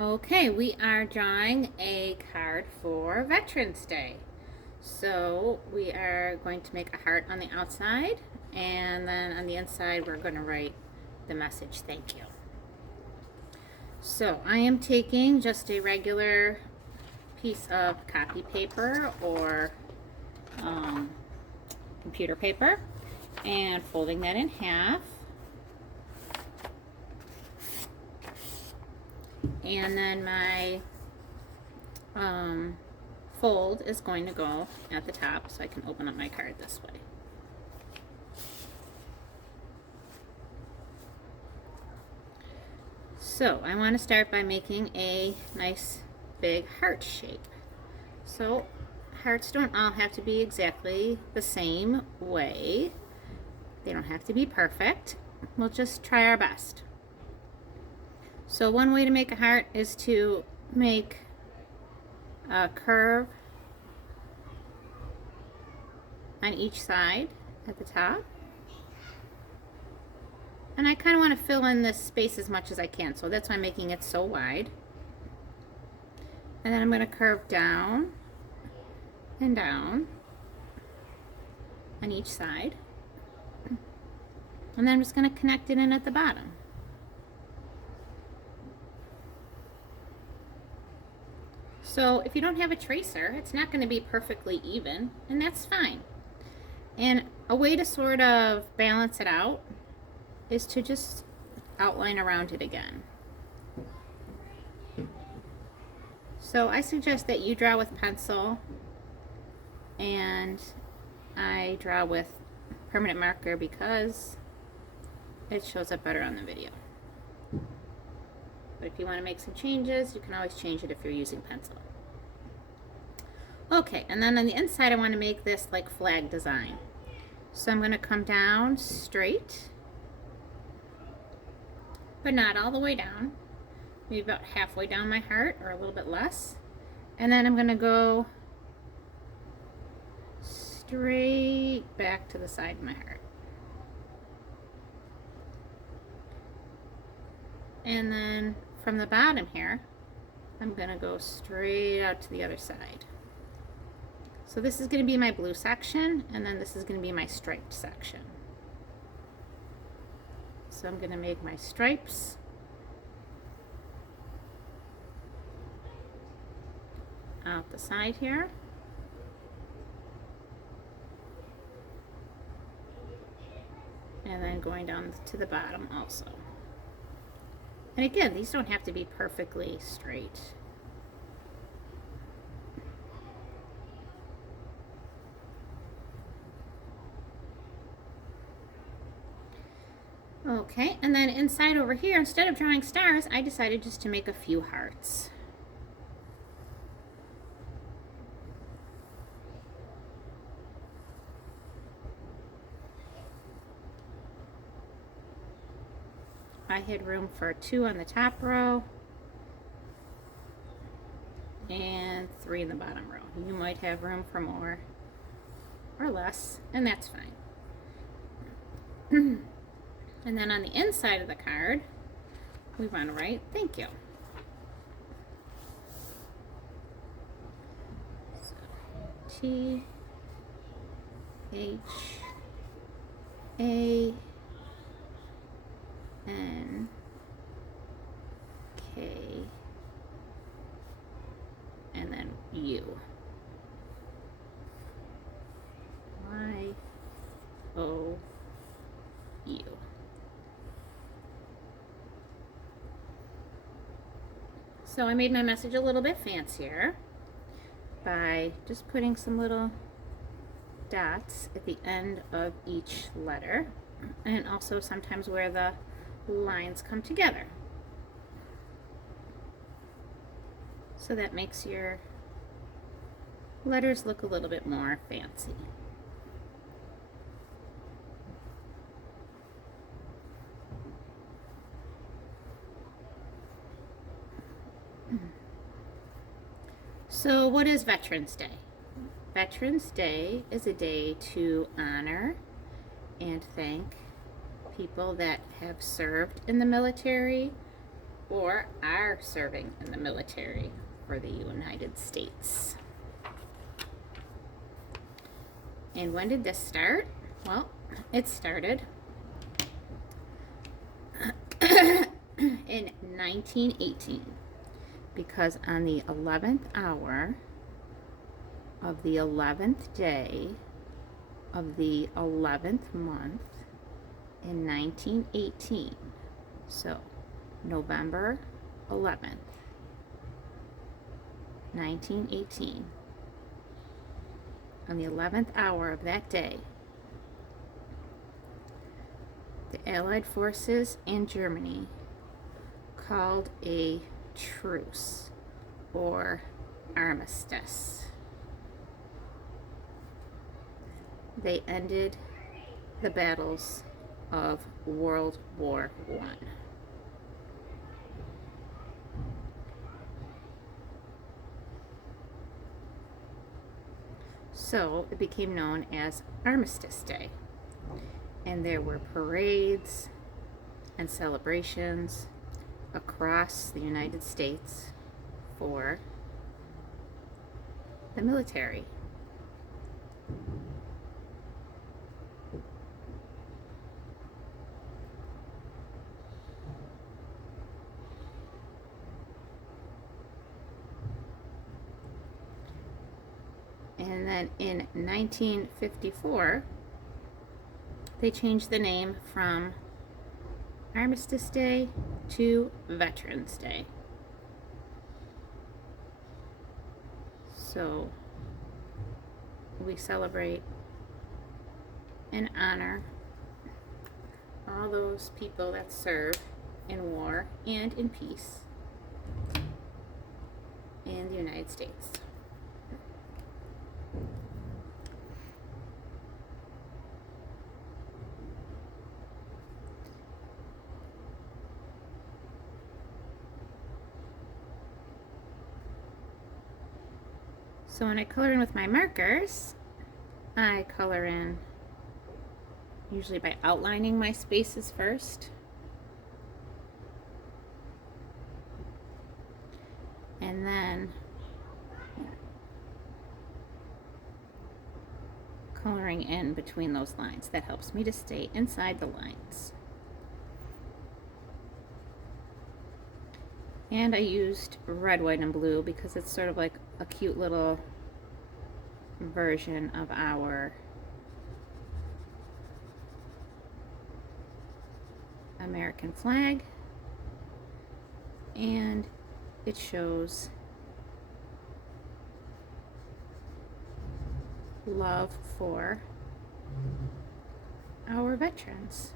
Okay, we are drawing a card for Veterans Day. So we are going to make a heart on the outside, and then on the inside we're going to write the message, thank you. So I am taking just a regular piece of copy paper or computer paper and folding that in half. And then my fold is going to go at the top so I can open up my card this way. So I want to start by making a nice big heart shape. So hearts don't all have to be exactly the same way. They don't have to be perfect. We'll just try our best. So one way to make a heart is to make a curve on each side at the top. And I kind of want to fill in this space as much as I can, so that's why I'm making it so wide. And then I'm going to curve down and down on each side. And then I'm just going to connect it in at the bottom. So if you don't have a tracer, it's not going to be perfectly even, and that's fine. And a way to sort of balance it out is to just outline around it again. So I suggest that you draw with pencil and I draw with permanent marker because it shows up better on the video. But if you want to make some changes, you can always change it if you're using pencil. Okay, and then on the inside I want to make this like flag design. So I'm going to come down straight, but not all the way down. Maybe about halfway down my heart or a little bit less. And then I'm going to go straight back to the side of my heart. And then from the bottom here, I'm going to go straight out to the other side. So this is going to be my blue section, and then this is going to be my striped section. So I'm going to make my stripes out the side here. And then going down to the bottom also. And again, these don't have to be perfectly straight. Okay, and then inside over here, instead of drawing stars, I decided just to make a few hearts. I had room for 2 on the top row and 3 in the bottom row. You might have room for more or less, and that's fine. And then on the inside of the card, we want to write thank you. So, T H A N K and then U. Y O U. So I made my message a little bit fancier by just putting some little dots at the end of each letter, and also sometimes where the lines come together. So that makes your letters look a little bit more fancy. So what is Veterans Day? Veterans Day is a day to honor and thank people that have served in the military or are serving in the military for the United States. And when did this start? Well, it started in 1918, because on the 11th hour of the 11th day of the 11th month in 1918, so November 11th, 1918, on the 11th hour of that day, the Allied forces in Germany called a truce or armistice. They ended the battles of World War I. So it became known as Armistice Day. And there were parades and celebrations across the United States for the military. And then in 1954, they changed the name from Armistice Day to Veterans Day. So we celebrate and honor all those people that serve in war and in peace in the United States. So when I color in with my markers, I color in usually by outlining my spaces first. And then coloring in between those lines. That helps me to stay inside the lines. And I used red, white, and blue because it's sort of like a cute little version of our American flag. And it shows love for our veterans.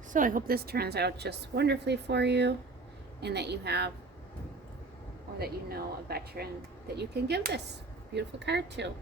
So I hope this turns out just wonderfully for you, and that you have, or that you know, a veteran that you can give this beautiful card to.